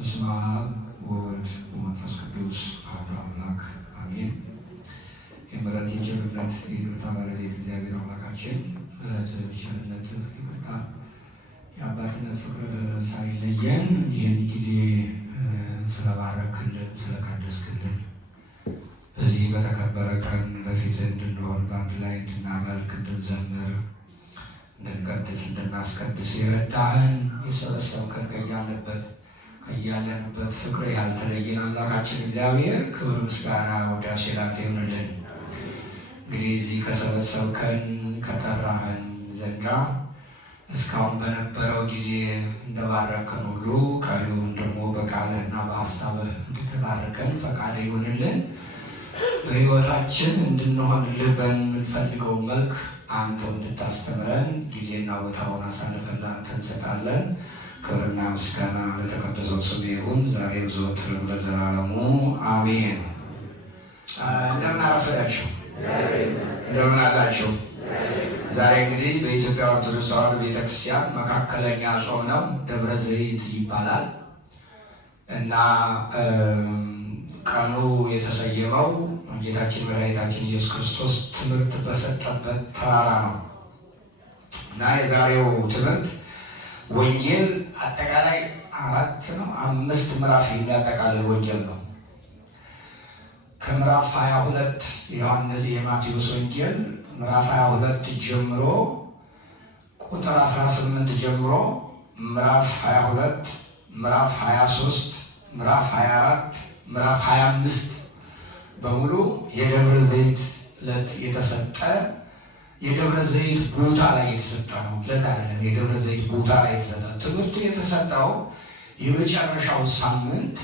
በስመ አብ ወወልድ ወመንፈስ ቅዱስ አሐዱ አምላክ አሜን። የምሕረት የቸርነት የይቅርታ ባለቤት እግዚአብሔር አምላካችን ምሕረት ቸርነት ይቅርታ የአባትነት ፍቅር ሳይለየን ይህን ጊዜ ስለባረክልን ስለቀደስክልን በዚህ በተከበረ ቀን በፊት እንድንሆን በአንድ ላይ እንድናመልክ እንድንዘምር እንድንቀድስ እንድናስቀድስ የረዳህን የሰበሰብከን ከያለንበት ፍቅር ያልተለየን አምላካችን እግዚአብሔር ክብር ምስጋና ውዳሴ ላንተ ይሁንልን። እንግዲህ እዚህ ከሰበሰብከን ከጠራህን ዘንዳ እስካሁን በነበረው ጊዜ እንደባረከን ሁሉ ቀሪውን ደግሞ በቃልህና በሀሳብህ እንድትባርከን ፈቃድ ይሁንልን። በሕይወታችን እንድንሆንልህ በምንፈልገው መልክ አንተ እንድታስተምረን ጊዜና ቦታውን አሳልፈን ለአንተ እንሰጣለን። ክብርና ምስጋና ለተቀደሰው ስም ይሁን ዛሬም ዘወትርም ለዘላለሙ አሜን። እንደምን አረፈዳችሁ? እንደምን አላችሁ? ዛሬ እንግዲህ በኢትዮጵያ ኦርቶዶክስ ተዋሕዶ ቤተክርስቲያን መካከለኛ ጾም ነው። ደብረ ዘይት ይባላል እና ቀኑ የተሰየመው ጌታችን መድኃኒታችን ኢየሱስ ክርስቶስ ትምህርት በሰጠበት ተራራ ነው እና የዛሬው ትምህርት ወንጌል አጠቃላይ 5 ምዕራፍ የሚያጠቃልል ወንጌል ነው። ከምዕራፍ 22 የማቴዎስ ወንጌል ምዕራፍ 22 ጀምሮ ቁጥር 18 ጀምሮ ምዕራፍ 22፣ ምዕራፍ 23፣ ምዕራፍ 24፣ ምዕራፍ 25 በሙሉ የደብረ ዘይት ዕለት የተሰጠ የደብረ ዘይት ቦታ ላይ የተሰጠ ነው። ዕለት አይደለም፣ የደብረ ዘይት ቦታ ላይ የተሰጠ ትምህርቱ የተሰጠው የመጨረሻው ሳምንት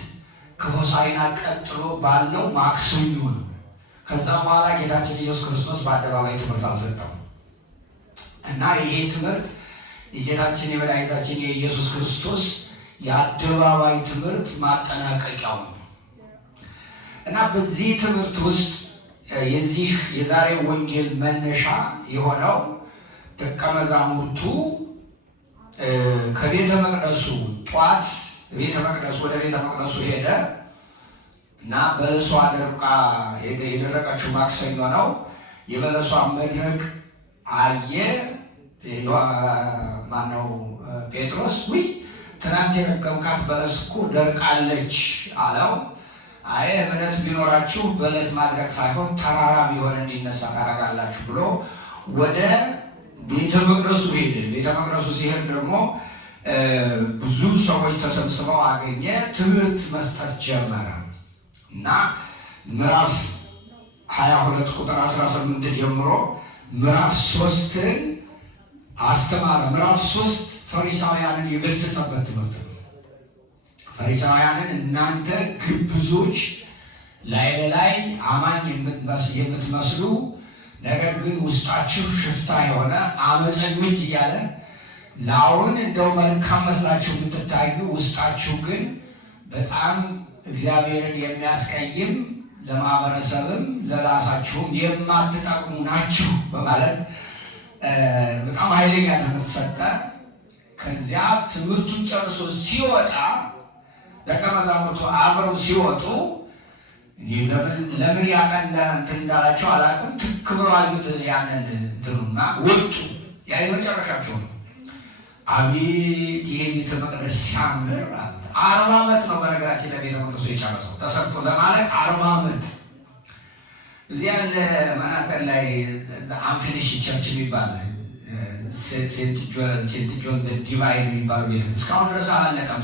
ከሆሳዕና ቀጥሎ ባለው ማክሰኞ ነው። ከዛ በኋላ ጌታችን ኢየሱስ ክርስቶስ በአደባባይ ትምህርት አልሰጠም እና ይሄ ትምህርት የጌታችን የመድኃኒታችን የኢየሱስ ክርስቶስ የአደባባይ ትምህርት ማጠናቀቂያው ነው እና በዚህ ትምህርት ውስጥ የዚህ የዛሬ ወንጌል መነሻ የሆነው ደቀ መዛሙርቱ ከቤተ መቅደሱ ጠዋት ወደ ቤተ መቅደሱ ሄደ እና በለሷ ደርቃ የደረቀችው ማክሰኞ ነው። የበለሷ መድረቅ አየ። ማነው ጴጥሮስ ትናንት የረገምካት በለስ እኮ ደርቃለች አለው። አይ እምነት ቢኖራችሁ በለስ ማድረቅ ሳይሆን ተራራ ቢሆን እንዲነሳ ታደርጋላችሁ ብሎ ወደ ቤተ መቅደሱ ሄደ። ቤተ መቅደሱ ሲሄድ ደግሞ ብዙ ሰዎች ተሰብስበው አገኘ። ትምህርት መስጠት ጀመረ እና ምዕራፍ 22 ቁጥር 18 ጀምሮ ምዕራፍ 3ን አስተማረ። ምዕራፍ 3 ፈሪሳውያንን የገሰጸበት ትምህርት ነው። ፈሪሳውያንን እናንተ ግብዞች፣ ላይ በላይ አማኝ የምትመስሉ ነገር ግን ውስጣችሁ ሽፍታ የሆነ አመፀኞች እያለ ላውን እንደው መልካም መስላችሁ የምትታዩ ውስጣችሁ ግን በጣም እግዚአብሔርን የሚያስቀይም ለማህበረሰብም ለራሳችሁም የማትጠቅሙ ናችሁ በማለት በጣም ኃይለኛ ትምህርት ሰጠ። ከዚያ ትምህርቱን ጨርሶ ሲወጣ ደቀ መዛሙርቱ አብረው ሲወጡ ለምን ያቀን እንትን እንዳላቸው አላውቅም። ትክ ብለው አዩት ያንን እንትኑና ወጡ። ያ የመጨረሻቸው ነው። አቤት ይሄ ቤተ መቅደስ ሲያምር! 40 ዓመት ነው በነገራችን ለቤተ መቅደሱ የጨረሰው ተሰርቶ ለማለት 40 ዓመት። እዚህ ያለ መናተን ላይ አንፊኒሽ ቸርች የሚባል ሴንት ጆን ዲቫይን የሚባሉ ቤተ እስካሁን ድረስ አላለቀም።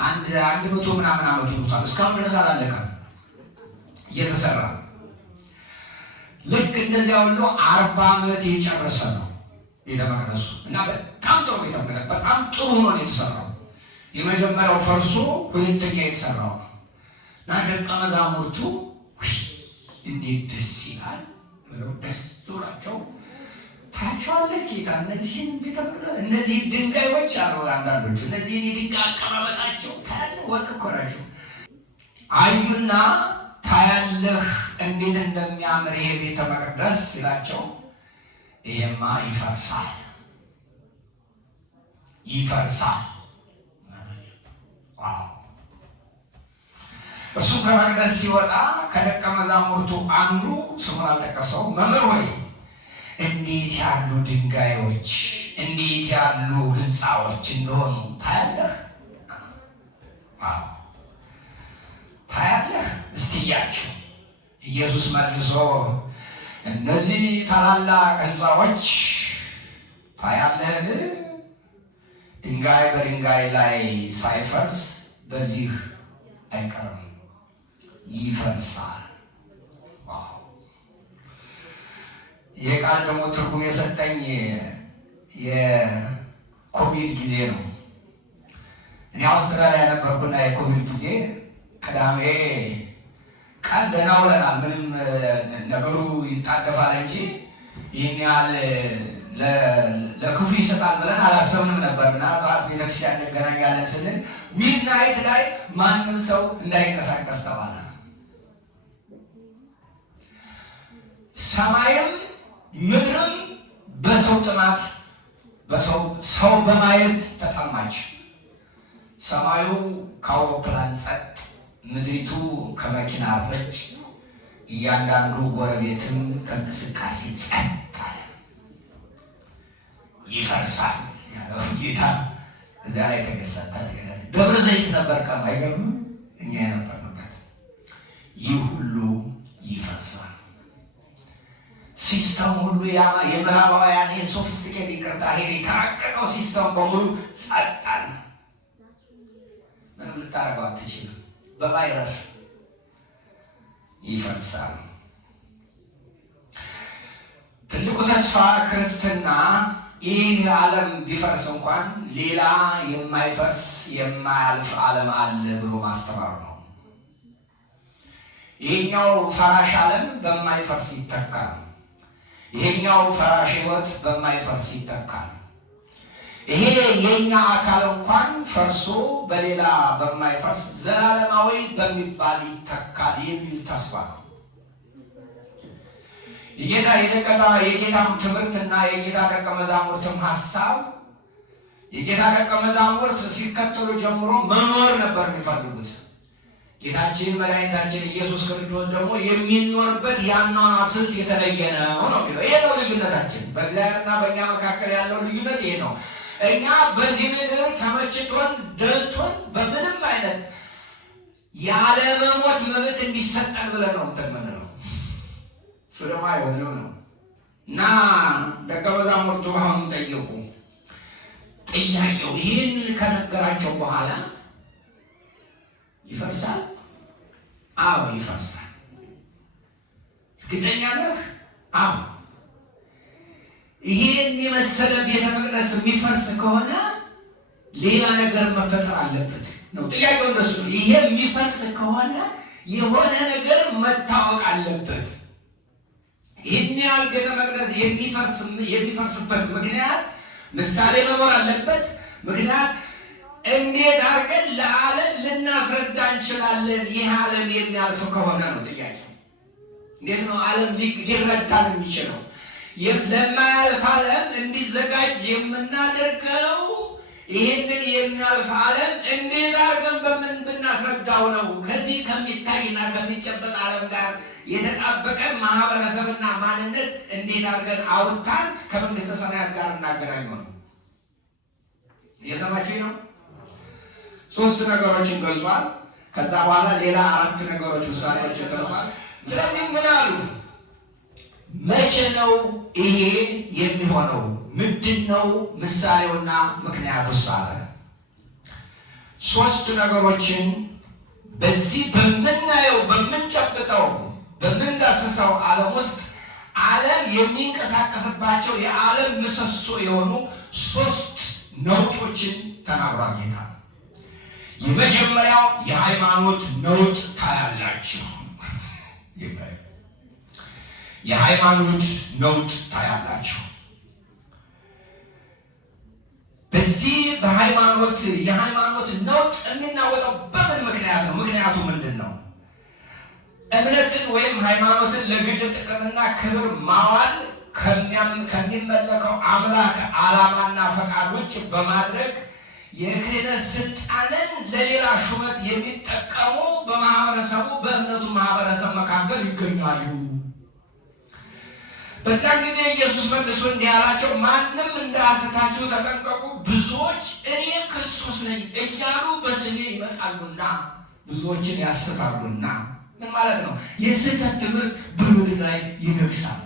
100 ምናምን ዓመቱ ይሉታል። እስካሁን ድረስ አላለቀም እየተሰራ። ልክ እንደዚያ ሁሉ 40 ዓመት የጨረሰ ነው ቤተ መቅደሱ እና በጣም ጥሩ ቤተ መቅደስ በጣም ጥሩ ሆኖ ነው የተሰራው። የመጀመሪያው ፈርሶ ሁለተኛ የተሰራው ነው እና ደቀ መዛሙርቱ እንዴት ደስ ይላል ብለው ደስ ብሏቸው ታያቸዋለህ ጌታ እነዚህን ቤተ መቅደስ እነዚህ ድንጋዮች አሉ። አንዳንዶቹ እነዚህን የድንጋይ አቀማመጣቸው ታያለህ፣ ወርቅ እኮ ናቸው። አዩና ታያለህ እንዴት እንደሚያምር ይሄ ቤተ መቅደስ ሲላቸው ይሄማ ይፈርሳል እሱ ከመቅደስ ሲወጣ ከደቀ መዛሙርቱ አንዱ ስሙን አልጠቀሰውም፣ መምህር ሆይ እንዴት ያሉ ድንጋዮች እንዴት ያሉ ህንፃዎች እንደሆኑ ታያለህ? ታያለህ እስቲያቸው። ኢየሱስ መልሶ እነዚህ ታላላቅ ህንፃዎች ታያለህን? ድንጋይ በድንጋይ ላይ ሳይፈርስ በዚህ አይቀርም፣ ይፈርሳል። ይህ ቃል ደግሞ ትርጉም የሰጠኝ የኮቪድ ጊዜ ነው። እኔ አውስትራሊያ ነበርኩና የኮቪድ ጊዜ ቅዳሜ ቀን ደህና ውለናል። ምንም ነገሩ ይጣደፋል እንጂ ይህን ያህል ለክፉ ይሰጣል ብለን አላሰብንም ነበርና ጠዋት ቤተክርስቲያን እንገናኛለን ስንል ሚድናይት ላይ ማንም ሰው እንዳይንቀሳቀስ ተባለ። ሰማይም ምድርም በሰው ጥማት ሰው በማየት ተጠማች። ሰማዩ ከአውሮፕላን ጸጥ፣ ምድሪቱ ከመኪና ረጭ፣ እያንዳንዱ ጎረቤትም ከእንቅስቃሴ ጸጥ አለ። ይፈርሳል ያለው ጌታ እዚያ ላይ ተገሰጠ። ደብረ ዘይት ነበር ቀን አይገርም? እኛ የነበርንበት። ይህ ሁሉ ይፈርሳል። ሲስተም ሁሉ የምዕራባውያን ሶፊስቲኬት ይቅርታ የተራቀቀው ሲስተም በሙሉ ጸጥ አለ። ምንም ልታደርገው አትችልም። በቫይረስ ይፈርሳል። ትልቁ ተስፋ ክርስትና ይህ ዓለም ቢፈርስ እንኳን ሌላ የማይፈርስ የማያልፍ ዓለም አለ ብሎ ማስተማር ነው። ይሄኛው ፈራሽ ዓለም በማይፈርስ ይተካል። ይሄኛው ፈራሽ ሕይወት በማይፈርስ ይተካል። ይሄ የኛ አካል እንኳን ፈርሶ በሌላ በማይፈርስ ዘላለማዊ በሚባል ይተካል የሚል ተስፋ ነው። የጌታም ትምህርትና የጌታ ደቀ መዛሙርትም ሀሳብ የጌታ ደቀ መዛሙርት ሲከተሉ ጀምሮ መኖር ነበር የሚፈልጉት። ጌታችን መድኃኒታችን ኢየሱስ ክርስቶስ ደግሞ የሚኖርበት የአኗኗር ስልት የተለየ ነው ነው የሚለው። ይሄ ነው ልዩነታችን። በእግዚአብሔርና በእኛ መካከል ያለው ልዩነት ይሄ ነው። እኛ በዚህ ምድር ተመችቶን ደልቶን በምንም አይነት ያለመሞት መብት እንዲሰጠን ብለን ነው የምንለው። እሱ ደግሞ አይሆንም ነው እና ደቀ መዛሙርቱ አሁን ጠየቁ። ጥያቄው ይህን ከነገራቸው በኋላ ይፈርሳል? አዎ ይፈርሳል። እርግጠኛ ነህ? አዎ። ይሄን የመሰለ ቤተ መቅደስ የሚፈርስ ከሆነ ሌላ ነገር መፈጠር አለበት ነው ጥያቄው። እንደሱ ነው። ይሄ የሚፈርስ ከሆነ የሆነ ነገር መታወቅ አለበት። ይህን ያህል ቤተ መቅደስ የሚፈርስበት ምክንያት ምሳሌ መኖር አለበት። ምክንያት እንዴት አድርገን ለዓለም ልናስረዳ እንችላለን? ይህ ዓለም የሚያልፍ ከሆነ ነው ጥያቄው። እንዴት ነው ዓለም ሊረዳን የሚችለው? ለማያልፍ ዓለም እንዲዘጋጅ የምናደርገው ይህንን የሚያልፍ ዓለም እንዴት አድርገን በምን ብናስረዳው ነው? ከዚህ ከሚታይና ከሚጨበጥ ዓለም ጋር የተጣበቀ ማህበረሰብና ማንነት እንዴት አድርገን አውጥተን ከመንግስተ ሰማያት ጋር እናገናኘው ነው። እየሰማችሁኝ ነው? 3 ነገሮችን ገልጿል። ከዛ በኋላ ሌላ 4 ነገሮች ምሳሌዎችን ገልጿል። ስለዚህ ምን አሉ? መቼ ነው ይሄ የሚሆነው? ምንድነው ምሳሌውና ምክንያቱስ አለ። 3 ነገሮችን በዚህ በምናየው በምንጨብጠው በምንዳስሰው ዓለም ውስጥ ዓለም የሚንቀሳቀስባቸው የዓለም ምሰሶ የሆኑ 3 ነውጦችን ተናግሯል ጌታ። የመጀመሪያው የሃይማኖት ነውጥ ታያላችሁ። የሃይማኖት ነውጥ ታያላችሁ። በዚህ የሃይማኖት ነውጥ የሚናወጠው በምን ምክንያት ነው? ምክንያቱ ምንድን ነው? እምነትን ወይም ሃይማኖትን ለግል ጥቅምና ክብር ማዋል ከሚመለከው አምላክ ዓላማና ፈቃድ ውጭ በማድረግ የክህነት ስልጣንን ለሌላ ሹመት የሚጠቀሙ በማህበረሰቡ በእምነቱ ማህበረሰብ መካከል ይገኛሉ። በዛን ጊዜ ኢየሱስ መልሶ እንዲህ አላቸው፣ ማንም እንዳያስታችሁ ተጠንቀቁ። ብዙዎች እኔ ክርስቶስ ነኝ እያሉ በስሜ ይመጣሉና ብዙዎችን ያስታሉና። ምን ማለት ነው? የስህተት ትምህርት በምድር ላይ ይነግሳል።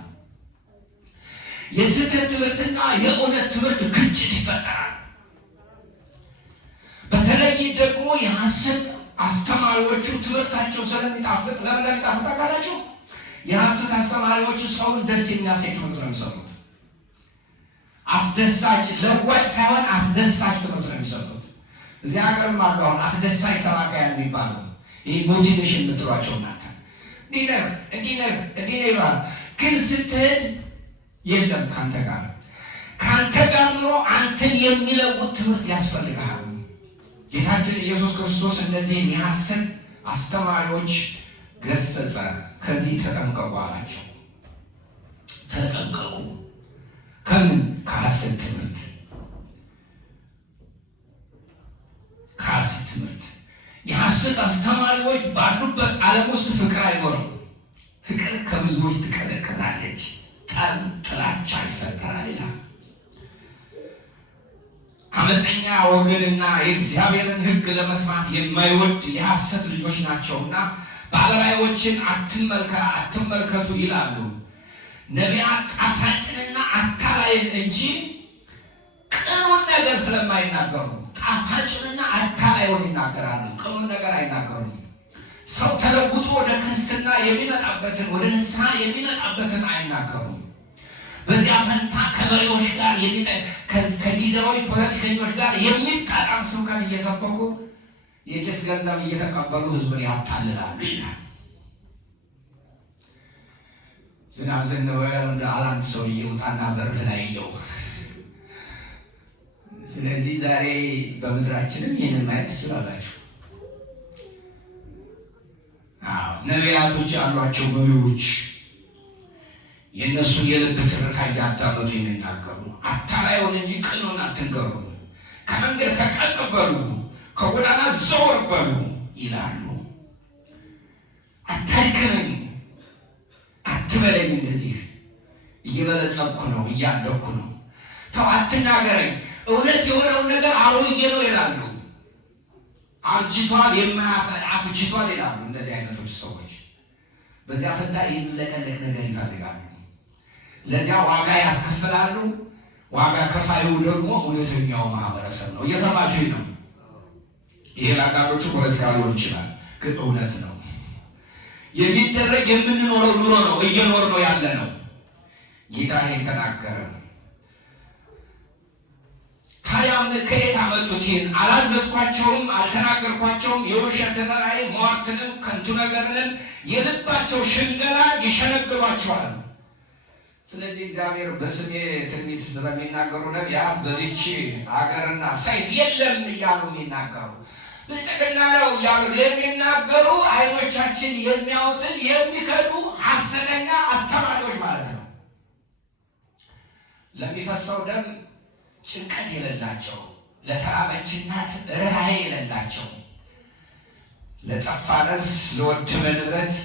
የስህተት ትምህርትና የእውነት ትምህርት ግጭት ይፈጠራል። በተለይ ደግሞ የሐሰት አስተማሪዎቹ ትምህርታቸው ስለሚጣፍጥ፣ ለምን እንደሚጣፍጥ ታውቃላችሁ? የሐሰት አስተማሪዎቹ ሰውን ደስ የሚያሰኝ ትምህርት ነው የሚሰጡት። አስደሳች ለዋጭ ሳይሆን አስደሳች ትምህርት ነው የሚሰጡት። እዚህ ሀገርም አሉ አሁን አስደሳች ሰባካያን የሚባሉ ይሄ ሞቲቬሽን የምትሏቸው እናንተ እንዲህ ነህ ይላል። ግን ስትሄድ የለም ከአንተ ጋር ኑሮ አንተን የሚለውጥ ትምህርት ያስፈልግሃል። ጌታችን ኢየሱስ ክርስቶስ እነዚህን የሐሰት አስተማሪዎች ገሰጸ። ከዚህ ተጠንቀቁ አላቸው። ተጠንቀቁ ከምን? ከሐሰት ትምህርት። ከሐሰት ትምህርት የሐሰት አስተማሪዎች ባሉበት ዓለም ውስጥ ፍቅር አይኖርም። ፍቅር ከብዙዎች ትቀዘቅዛለች። ጠብ፣ ጥላቻ ይፈጠራል ይላል። አመፀኛ ወገንና የእግዚአብሔርን ሕግ ለመስማት የማይወድ የሐሰት ልጆች ናቸውና ባለራዕዮችን አትመልከቱ ይላሉ። ነቢያት ጣፋጭንና አታላይን እንጂ ቅኑን ነገር ስለማይናገሩ ጣፋጭንና አታላዩን ይናገራሉ። ቅኑን ነገር አይናገሩም። ሰው ተለውጦ ወደ ክርስትና የሚመጣበትን ወደ ንስሐ የሚመጣበትን አይናገሩም። በዚያ ፈንታ ከመሪዎች ጋር ከጊዜያዊ ፖለቲከኞች ጋር የሚጣጣም ስብከት እየሰበኩ የጭስ ገንዘብ እየተቀበሉ ህዝብን ያታልላሉ ይላል። ዝናብ ዘነበ እንደ አላንድ ሰው እየወጣና በርህ ላይ እየው። ስለዚህ ዛሬ በምድራችንም ይህንን ማየት ትችላላችሁ። ነቢያቶች ያሏቸው መሪዎች የእነሱን የልብ ትርታ እያዳመጡ የሚናገሩ አታላዩን እንጂ ቅኑን አትንገሩ፣ ከመንገድ ፈቀቅ በሉ፣ ከጎዳና ዘወር በሉ ይላሉ። አታድክመኝ፣ አትበለኝ፣ እንደዚህ እየበለጸኩ ነው እያደኩ ነው፣ ተው አትናገረኝ፣ እውነት የሆነውን ነገር አውዬ ነው ይላሉ። አርጅቷል፣ የማያፈል አፍጅቷል ይላሉ። እንደዚህ አይነቶች ሰዎች በዚያ ፈንታ የሚለቀለቅ ነገር ይፈልጋሉ። ለዚያ ዋጋ ያስከፍላሉ። ዋጋ ከፋዩ ደግሞ እውነተኛው ማህበረሰብ ነው። እየሰማችሁ ነው። ይሄ ለአንዳንዶቹ ፖለቲካ ሊሆን ይችላል፣ ግን እውነት ነው። የሚደረግ የምንኖረው ኑሮ ነው፣ እየኖር ነው ያለ ነው። ጌታ ይሄን ተናገረ። ታዲያም ከየት አመጡት? ይህን አላዘዝኳቸውም፣ አልተናገርኳቸውም? የውሸትን ራእይ፣ ሟርትንም፣ ከንቱ ነገርንም የልባቸው ሽንገላ ይሸነግሏቸዋል። ስለዚህ እግዚአብሔር በስሜ ትንቢት ስለሚናገሩ ነቢያት በዚች ሀገርና ሰይፍ የለም እያሉ የሚናገሩ ብልጽግና ነው እያሉ የሚናገሩ አይኖቻችን የሚያዩትን የሚከዱ ሐሰተኛ አስተማሪዎች ማለት ነው። ለሚፈሰው ደም ጭንቀት የሌላቸው፣ ለተራበች እናት ርኅራኄ የሌላቸው፣ ለጠፋ ነፍስ ለወደመ ንብረት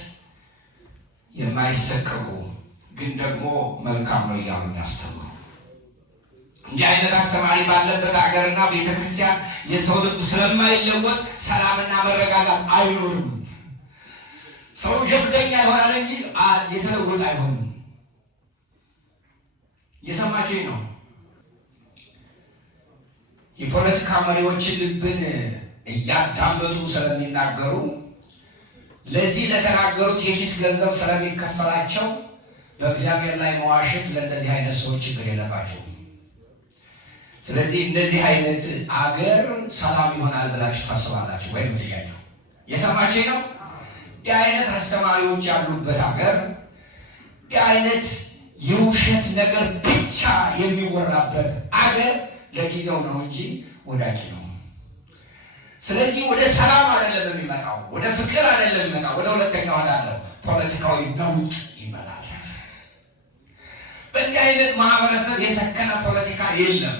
የማይሰቀቁ ግን ደግሞ መልካም ነው እያሉ የሚያስተምሩ እንዲህ አይነት አስተማሪ ባለበት ሀገርና ቤተክርስቲያን የሰው ልብ ስለማይለወጥ ሰላምና መረጋጋት አይኖርም። ሰው ጀብደኛ ይሆናል እንጂ የተለወጠ አይሆንም። እየሰማችሁ ነው። የፖለቲካ መሪዎችን ልብን እያዳመጡ ስለሚናገሩ ለዚህ ለተናገሩት የኪስ ገንዘብ ስለሚከፈላቸው በእግዚአብሔር ላይ መዋሸት ለእንደዚህ አይነት ሰዎች ችግር የለባቸው። ስለዚህ እንደዚህ አይነት አገር ሰላም ይሆናል ብላችሁ ታስባላችሁ ወይ? ጥያቄው የሰማችሁ ነው። እንዲህ አይነት አስተማሪዎች ያሉበት ሀገር፣ እንዲህ አይነት የውሸት ነገር ብቻ የሚወራበት አገር ለጊዜው ነው እንጂ ወዳቂ ነው። ስለዚህ ወደ ሰላም አይደለም የሚመጣው፣ ወደ ፍቅር አይደለም የሚመጣው፣ ወደ ሁለተኛው ወዳለው ፖለቲካዊ ነውጥ ይመጣል። በእንዲህ አይነት ማህበረሰብ የሰከነ ፖለቲካ የለም።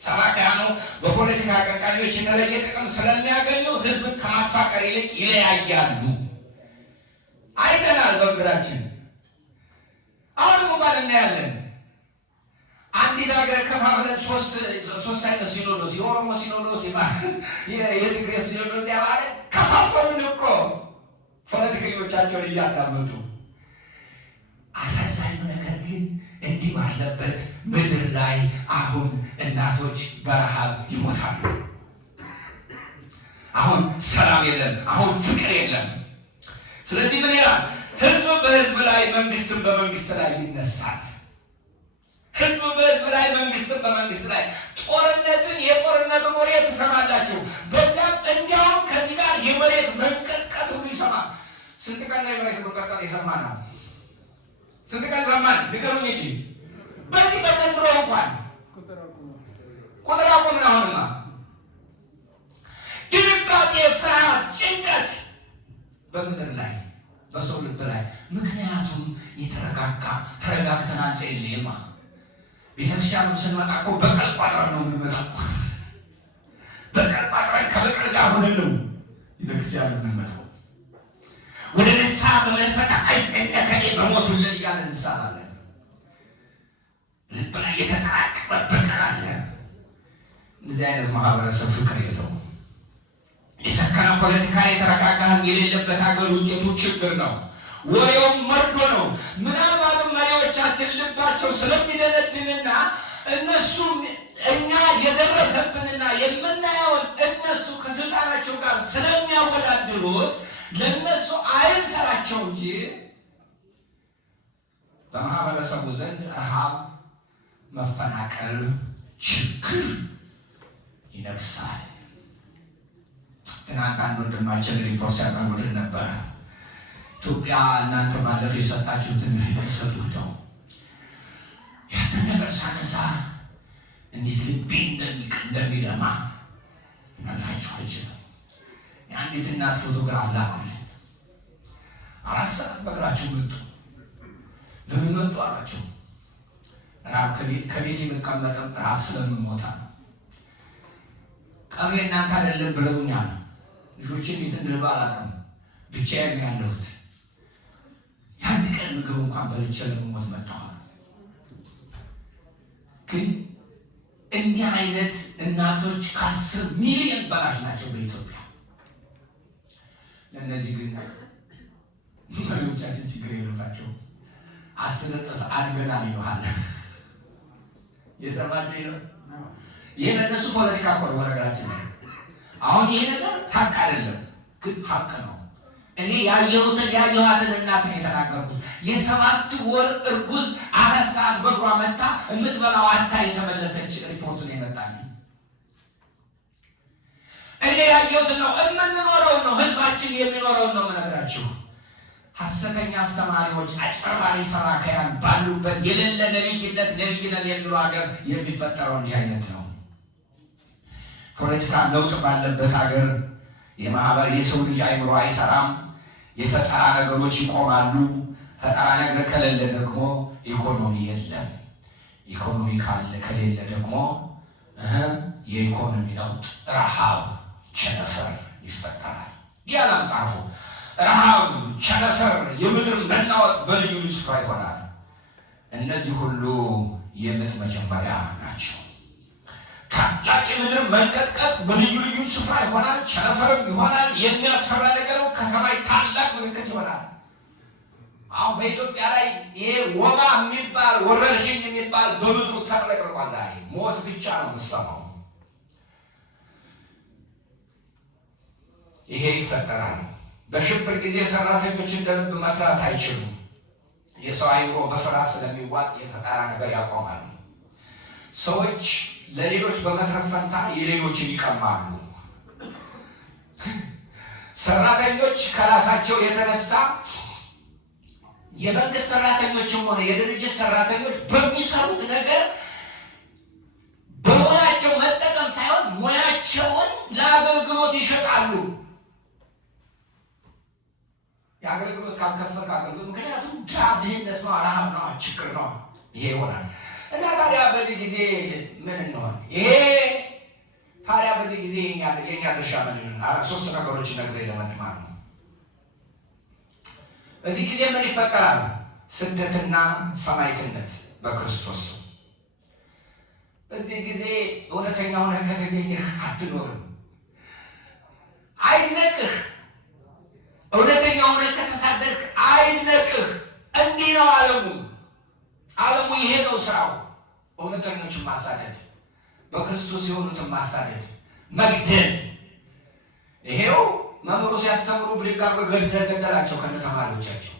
ሰባክያኑ በፖለቲካ አቀንቃኞች የተለየ ጥቅም ስለሚያገኙ ህዝብን ከማፋቀር ይልቅ ይለያያሉ። አይተናል በምድራችን። አሁን እንኳን እናያለን። አንዲት ሀገር ከፋፍለን ሶስት አይነት ሲኖዶስ፣ የኦሮሞ ሲኖዶስ፣ የትግሬ ሲኖዶስ ያባለ ከፋፈሉን እኮ ፖለቲከኞቻቸውን እያዳመጡ። አሳዛኙ ነገር ግን እንዲህ ባለበት ምድር ላይ አሁን እናቶች በረሃብ ይሞታሉ። አሁን ሰላም የለም፣ አሁን ፍቅር የለም። ስለዚህ ምን ይላል? ህዝብ በህዝብ ላይ፣ መንግስትም በመንግስት ላይ ይነሳል። ህዝብ በህዝብ ላይ፣ መንግስትም በመንግስት ላይ። የጦርነትን ወሬ ትሰማላችሁ። በዛም እንዲያውም ከዚህ ጋር የመሬት መንቀጥቀጥ ሁሉ ይሰማል። ስንት ቀን ነው የመሬት መንቀጥቀጥ የሰማነው? ስንት ቀን ሰማን? ንገሩኝ እንጂ በዚህ በዘንድሮ እንኳን ቁጥር አቁምን። አሁንማ ድንጋጤ፣ ፍርሃት፣ ጭንቀት በምድር ላይ በሰው ልብ ላይ። ምክንያቱም ተረጋግተን አንጸልይማ። ቤተክርስቲያኑ ስንመጣ እኮ በቀል ቋጥረን ነው የምንመጣው። በቀል ቋጥረን ከበቀል ጋር ሆነን ነው ቤተክርስቲያኑ የምንመጣው። ወደ ንስሐ በመንፈታ እነከሌ በሞቱልን እያለን እንሳላለን። ልብ ላይ የተጠራቀመ በቀል አለ። እንደዚህ አይነት ማህበረሰብ ፍቅር የለውም። የሰከነ ፖለቲካ፣ የተረጋጋ የሌለበት ሀገር ውጤቱ ችግር ነው። ወሬውም መርዶ ነው። ምናልባትም መሪዎቻችን ልባቸው ስለሚደነድንና እነሱም እኛ የደረሰብንና የምናየውን እነሱ ከስልጣናቸው ጋር ስለሚያወዳድሩት ለነሱ አይንሰራቸው እንጂ በማህበረሰቡ ዘንድ ረሃብ፣ መፈናቀል፣ ችግር ይነግሳል። ትናንት አንድ ወንድማችን ሪፖርት ሲያቀርቡልን ነበረ። ኢትዮጵያ እናንተ ባለፈው የሰጣችሁትን ሰጡ ነው። ያንን ነገር ሳነሳ እንዴት ልቤ እንደሚደማ እናላችሁ አልችልም። የአንዲት እናት ፎቶግራፍ ላኩልን። 4 ሰዓት በእግራቸው መጡ። ለምን መጡ አላቸው። ራብ ከቤት የምቀመጠም ራብ ስለምሞታ ነው። ቀኑ የእናንተ አይደለም ብለውኛል። ልጆችን ቤት እንደባ አላውቅም፣ ብቻዬን ያለሁት። የአንድ ቀን ምግብ እንኳን በልቼ ለመሞት መጥተዋል። ግን እንዲህ አይነት እናቶች ከ10 ሚሊዮን በላሽ ናቸው በኢትዮጵያ። ለእነዚህ ግን መሪዎቻችን ችግር የለባቸው። 10 እጥፍ አድገናል ይሉሃል። የሰማችሁ ነው። ይሄ ለእነሱ ፖለቲካ እኮ ነው። ወረዳችን አሁን ይሄ ነገር ሀቅ አይደለም፣ ግን ሀቅ ነው። እኔ ያየኋትን እናትን የተናገርኩት የ7 ወር እርጉዝ 4 ሰዓት በእግሯ መታ የምትበላው አታ የተመለሰች ሪፖርቱን የመጣልኝ እኔ ያየሁትን ነው። የምንኖረውን ነው፣ ህዝባችን የሚኖረውን ነው የምነግራችሁ። ሐሰተኛ አስተማሪዎች፣ አጭበርባሪ ሰባክያን ባሉበት የሌለ ነቢይነት የሚሉ ሀገር የሚፈጠረው እንዲህ አይነት ነው። ፖለቲካ ነውጥ ባለበት ሀገር የሰው ልጅ አይምሮ አይሰራም። የፈጠራ ነገሮች ይቆማሉ። ፈጠራ ነገር ከሌለ ደግሞ ኢኮኖሚ የለም። ኢኮኖሚ ከሌለ ደግሞ የኢኮኖሚ ነውጥ፣ ረሃብ፣ ቸነፈር ይፈጠራል። ያላም ጻፉ። ረሃብ፣ ቸነፈር፣ የምድር መናወጥ በልዩ ልዩ ስፍራ ይሆናል። እነዚህ ሁሉ የምጥ መጀመሪያ ናቸው። ታላቅ የምድር መንቀጥቀጥ በልዩ ልዩ ስፍራ ይሆናል። ቸነፈርም ይሆናል። የሚያስፈራ ነገር ከሰማይ ታላቅ ምልክት ይሆናል። አሁን በኢትዮጵያ ላይ ይሄ ወባ የሚባል ወረርሽኝ የሚባል በምድሩ ተጥለቅልቋል። ዛሬ ሞት ብቻ ነው የምትሰማው። ይሄ ይፈጠራል። በሽብር ጊዜ ሰራተኞች እንደ ልብ መስራት አይችሉም። የሰው አይምሮ በፍርሃት ስለሚዋጥ የፈጠራ ነገር ያቆማሉ። ሰዎች ለሌሎች በመትረፍ ፈንታ የሌሎችን ይቀማሉ። ሰራተኞች ከራሳቸው የተነሳ የመንግስት ሰራተኞችም ሆነ የድርጅት ሰራተኞች በሚሰሩት ነገር በሙያቸው መጠቀም ሳይሆን ሙያቸውን ለአገልግሎት ይሸጣሉ። የአገልግሎት ካልከፈልክ አገልግሎት፣ ምክንያቱም ድህነት ነው፣ ረሃብ ነው፣ ችግር ነው። ይሄ ይሆናል እና ታዲያ በዚህ ጊዜ ምን እንሆን? ይሄ የኛ ድርሻ ምን ይሆን? ሶስት ነገሮችን ነግሬ ለመድማት ነው። በዚህ ጊዜ ምን ይፈጠራል? ስደትና ሰማዕትነት በክርስቶስ። በዚህ ጊዜ እውነተኛ ሆነህ ከተገኘህ አትኖርም፣ አይነቅህ። እውነተኛ ሆነህ ከተሳደድክ አይነቅህ። እንዲህ ነው ዓለሙ። ዓለሙ ይሄ ነው ስራው። እውነተኞችን ማሳደድ፣ በክርስቶስ የሆኑትን ማሳደድ፣ መግደል። ይሄው መምህሩ ሲያስተምሩ ብድግ አድርጎ ገደላቸው ከነ ተማሪዎቻቸው።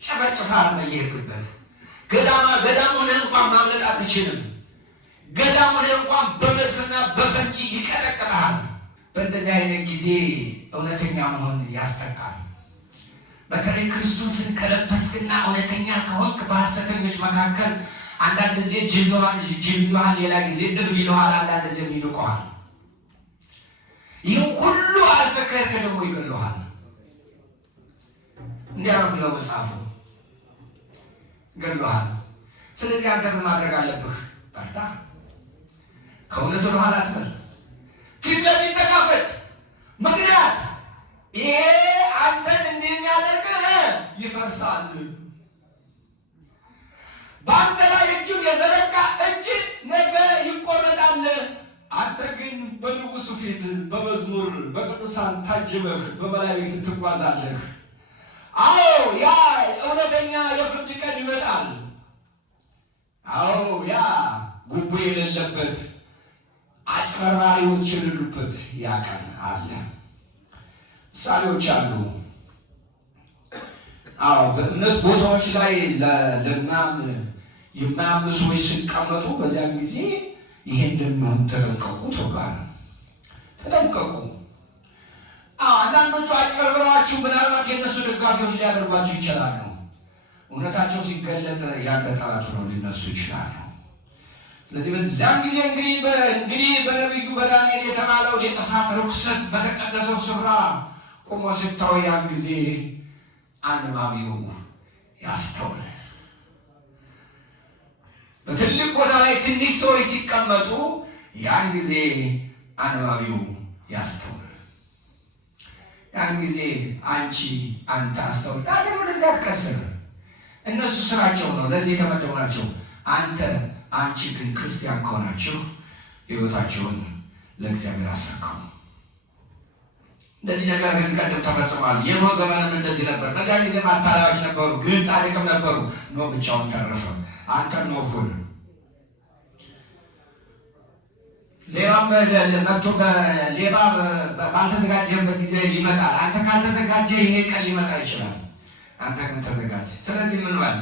ጨፈጭፈሃል በየሄድክበት። ገዳም ሆነህ እንኳን ማምለጥ አትችልም። ገዳም ሆነህ እንኳን በመድፍና በፈንጂ ይቀጠቅጥሃል። በእንደዚህ አይነት ጊዜ እውነተኛ መሆን ያስጠቃል። በተለይ ክርስቶስን ከለበስክና እውነተኛ ከሆንክ በሐሰተኞች መካከል አንዳንድ ጊዜ ጅብ ይሉሃል፣ ሌላ ጊዜ እብድ ይሉሃል፣ አንዳንድ ጊዜ ይንቁሃል። ይህም ሁሉ አልፈህ ከሄድክ ደግሞ ይገሉሃል። እንዲያ ነው የሚለው መጽሐፉ፣ ይገሉሃል። ስለዚህ አንተ ምን ማድረግ አለብህ? በርታ፣ ከእውነት ወደ ኋላ አትበል፣ ፊት ለፊት ተጋፈጥ። ምክንያት ይሄ አንተን እንዲህ የሚያደርግህ ይፈርሳል። በአንተ ላይ እጁን የዘረጋ እጅ ነገ ይቆረጣል። አንተ ግን በንጉሱ ፊት በመዝሙር በቅዱሳን ታጅበህ በመላእክት ትጓዛለህ። አዎ ያ እውነተኛ የፍርድ ቀን ይመጣል። አዎ ያ ጉቦ የሌለበት አጭበርባሪዎች የሌሉበት ያ ቀን አለ። ምሳሌዎች አሉ። አዎ በእምነት ቦታዎች ላይ የማያምኑ ሰዎች ሲቀመጡ በዚያን ጊዜ ይሄ እንደሚሆን ተጠንቀቁ ተብሏል። ተጠንቀቁ። አንዳንዶቹ አጭበርብረዋችሁ ምናልባት የእነሱ ደጋፊዎች ሊያደርጓችሁ ይችላሉ። እውነታቸው ሲገለጥ ያንተ ጠላት ነው ሊነሱ ይችላሉ። ስለዚህ በዚያን ጊዜ እንግዲህ በነቢዩ በዳንኤል የተባለው የጥፋት ርኩሰት በተቀደሰው ስፍራ ቆሞ ስታው ያን ጊዜ አንባቢው ያስተውል። በትልቅ ቦታ ላይ ትንሽ ሰዎች ሲቀመጡ ያን ጊዜ አንባቢው ያስተውል። ያን ጊዜ አንተ አስተውል። ታዲያ ወደዚያ አትቀስር። እነሱ ስራቸው ነው፣ ለዚህ የተመደቡ ናቸው። አንቺ ግን ክርስቲያን ከሆናችሁ ሕይወታቸውን ለእግዚአብሔር አስረክቡ። እንደዚህ ነገር ግን ቀደም ተፈጽሟል። የኖህ ዘመንም እንደዚህ ነበር። በዚያ ጊዜ አታላዮች ነበሩ፣ ግን ጻድቅም ነበሩ። ኖህ ብቻውን ተረፈ። አንተ ኖህ ሁን። ሌባም መጥቶ ሌባ ባልተዘጋጀበት ጊዜ ይመጣል። አንተ ካልተዘጋጀ ይሄ ቀን ሊመጣ ይችላል። አንተ ግን ተዘጋጀ። ስለዚህ ምን በል?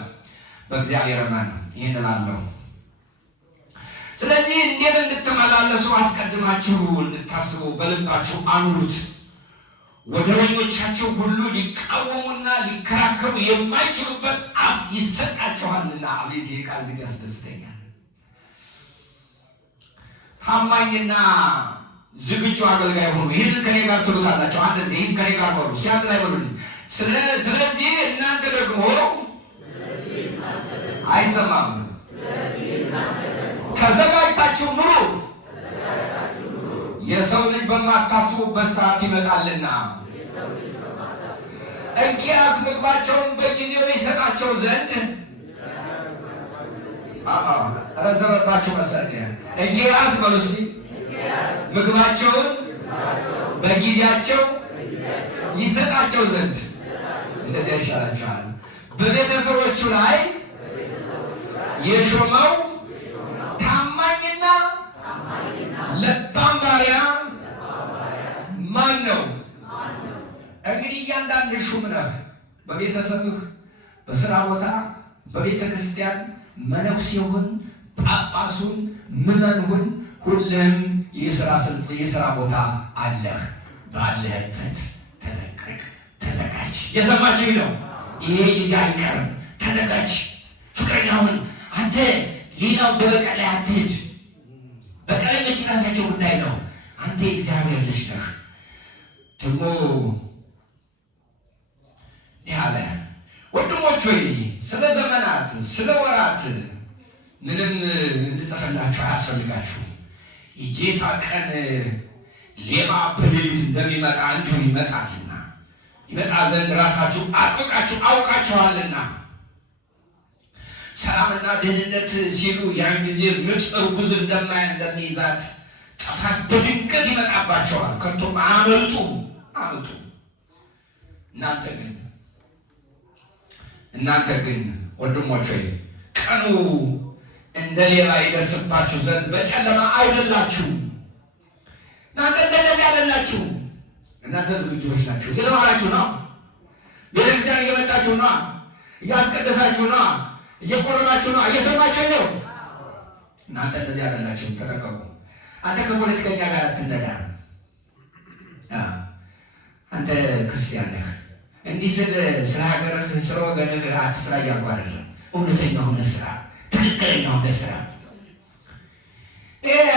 በእግዚአብሔር እመን። ይህን እላለሁ። ስለዚህ እንዴት እንድትመላለሱ አስቀድማችሁ እንድታስቡ በልባችሁ አኑሩት። ወደረኞቻቸው ሁሉ ሊቃወሙና ሊከራከሩ የማይችሉበት አፍ ይሰጣቸዋልና። አቤት ይህ ቃል እንግዲህ ያስደስተኛል። ታማኝና ዝግጁ አገልጋይ ሆኑ። ይህንን ከኔ ጋር ትሉታላቸው። አንደዚህ ይህን ከኔ ጋር በሉ፣ ሲያንድ ላይ በሉልኝ። ስለዚህ እናንተ ደግሞ አይሰማም፣ ተዘጋጅታችሁ ኑሩ። የሰው ልጅ በማታስቡበት ሰዓት ይመጣልና። እንኪያስ ምግባቸውን በጊዜው ይሰጣቸው ዘንድ ረዘመባቸው መሰለኝ። እንኪያስ በሉ እስኪ ምግባቸውን በጊዜያቸው ይሰጣቸው ዘንድ። እንደዚያ ይሻላቸዋል። በቤተሰቦቹ ላይ የሾመው ታማኝና ለባም ባሪያ ማን ነው? እንግዲህ እያንዳንድ ሹም ነህ። በቤተሰብህ፣ በስራ ቦታ፣ በቤተ ክርስቲያን መነኩሴውን፣ ጳጳሱን፣ ምዕመኑን ሁሉም የስራ ቦታ አለህ። ባለህበት ተጠንቀቅ፣ ተዘጋጅ። የሰማችኝ ነው። ይሄ ጊዜ አይቀርም። ተዘጋጅ። ፍቅረኛውን አንተ ሌላው በበቀል ላይ አትሄድ። በቀለኞች ራሳቸው ጉዳይ ነው። አንተ የእግዚአብሔር ልጅ ነህ። ደግሞ ያለ ወንድሞች ሆይ ስለ ዘመናት ስለ ወራት ምንም እንድጽፍላችሁ አያስፈልጋችሁ። የጌታ ቀን ሌባ በሌሊት እንደሚመጣ እንዲሁ ይመጣልና ይመጣ ዘንድ ራሳችሁ አጥብቃችሁ አውቃችኋልና። ሰላምና ደህንነት ሲሉ ያን ጊዜ ምጥ እርጉዝ እንደሚይዛት ጥፋት በድንገት ይመጣባቸዋል። ከቶም አመልጡ። እናንተ ግን ወንድሞች ሆይ ቀኑ እንደ ሌባ ይደርስባችሁ ዘንድ በጨለማ አይደላችሁ። እናንተ እንደዚህ አይደላችሁ። እናንተ ዝግጁዎች ናችሁ። እየተማራችሁ ነው። ቤተክርስቲያን እየመጣችሁ ነው። እያስቀደሳችሁ ነው። እየቆረባችሁ ነው። እየሰማችሁ ነው። እናንተ እንደዚህ አይደላችሁ። ተጠንቀቁ። አንተ ከፖለቲከኛ ጋር አትነዳ። አንተ ክርስቲያን ነህ። እንዲህ ስለ ሀገርህ ስለ ወገንህ አትስራ እያልኩ አይደለም። እውነተኛ ሆነ ስራ፣ ትክክለኛ ሆነ ስራ።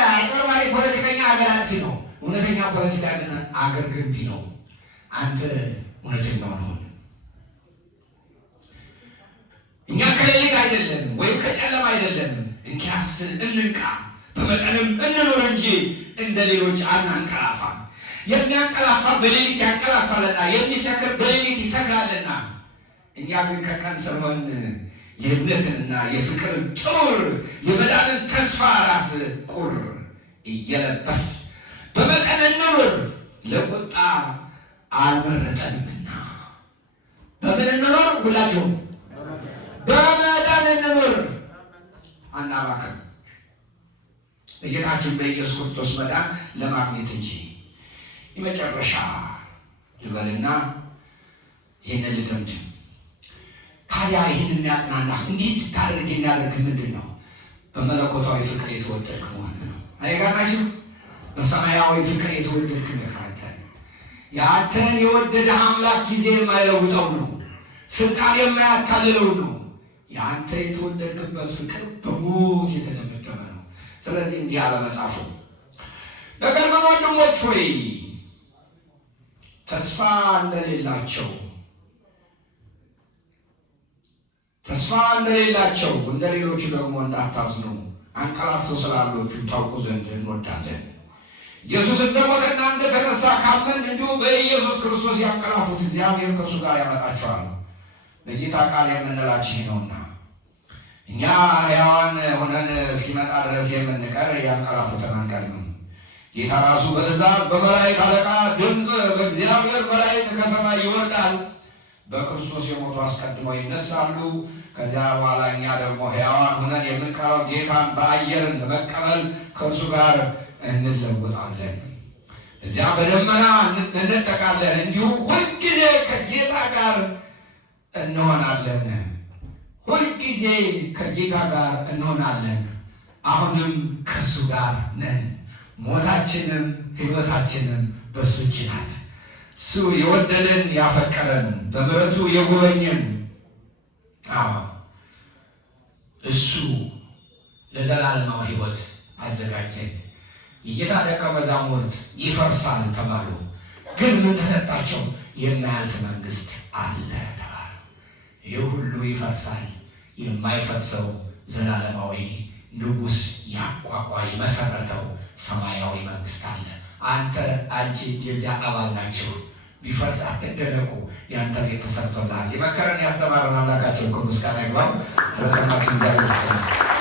አጭበርባሪ ፖለቲከኛ ሀገር አጥፊ ነው። እውነተኛ ፖለቲካ ግን አገር ገንቢ ነው። አንተ እውነተኛውን ሆነ። እኛ ከሌሊት አይደለንም ወይም ከጨለማ አይደለንም። እንኪያስ እንንቃ፣ በመጠንም እንኖር እንጂ እንደ ሌሎች አናንቀላፋ። የሚያንቀላፋ በሌሊት ያንቀላፋልና የሚሰክር በሌሊት ይሰክራልና። እኛ ግን ከቀን ስንሆን የእምነትንና የፍቅርን ጦር የመዳንን ተስፋ ራስ ቁር እየለበስ በመጠን እንኑር፣ ለቁጣ አልመረጠንምና። በምን እንኑር? ሁላችሁም በመጠን እንኑር፣ አናባክን። በጌታችን በኢየሱስ ክርስቶስ መዳን ለማግኘት እንጂ። የመጨረሻ ልበልና ይህንን ልደምድም። ታዲያ ይህን የሚያጽናና እንዲህ ታደርግ የሚያደርግ ምንድን ነው? በመለኮታዊ ፍቅር የተወደድክ መሆን ነው። እኔ ጋር ናችሁ። በሰማያዊ ፍቅር የተወደድክ ነው። ያንተን የወደደ አምላክ ጊዜ የማይለውጠው ነው። ስልጣን የማያታልለው ነው። የአንተ የተወደድክበት ፍቅር በሞት የተደመደመ ነው። ስለዚህ እንዲህ አለ መጽሐፉ፣ ነገር ግን ወንድሞች ሆይ ተስፋ እንደሌላቸው እንደ ሌሎቹ ደግሞ እንዳታዝኑ አንቀላፍቶ ስላሉት ታውቁ ዘንድ እንወዳለን። ኢየሱስ እንደሞተና እንደተነሳ ካመን እንዲሁ በኢየሱስ ክርስቶስ ያንቀላፉት እግዚአብሔር ከእርሱ ጋር ያመጣቸዋል። በጌታ ቃል የምንላችሁ ነውና እኛ ሕያዋን ሆነን እስኪመጣ ድረስ የምንቀር ያንቀላፉትን አንቀርም። ጌታ ራሱ በትእዛዝ በመላእክት አለቃ ድምፅ በእግዚአብሔር መላእክት ከሰማይ ይወርዳል። በክርስቶስ የሞቱ አስቀድመው ይነሳሉ። ከዚያ በኋላ እኛ ደግሞ ሕያዋን ሆነን የምንቀረው ጌታን በአየር ለመቀበል ከእርሱ ጋር እንለወጣለን። እዚያ በደመና እንጠቃለን። እንዲሁም ሁልጊዜ ከጌታ ጋር እንሆናለን። ሁልጊዜ ከጌታ ጋር እንሆናለን። አሁንም ከእሱ ጋር ነን። ሞታችንም ሕይወታችንም በእሱ እጅ ናት። እሱ የወደደን ያፈቀረን በምሕረቱ የጎበኘን እሱ ለዘላለማዊ ሕይወት አዘጋጀን። የጌታ ደቀ መዛሙርት ይፈርሳል ተባሉ፣ ግን ምን ተሰጣቸው? የማያልፍ መንግስት አለ ተባሉ። ይህ ሁሉ ይፈርሳል፣ የማይፈርሰው ዘላለማዊ ንጉሥ ያቋቋ የመሰረተው ሰማያዊ መንግስት አለ። አንተ አንቺ የዚያ አባል ናቸው። ቢፈርስ አትደነቁ፣ ያንተ ቤት ተሰርቶልሃል። የመከረን ያስተማረን አምላካችን ምስጋና ይግባው። ስለሰማችሁ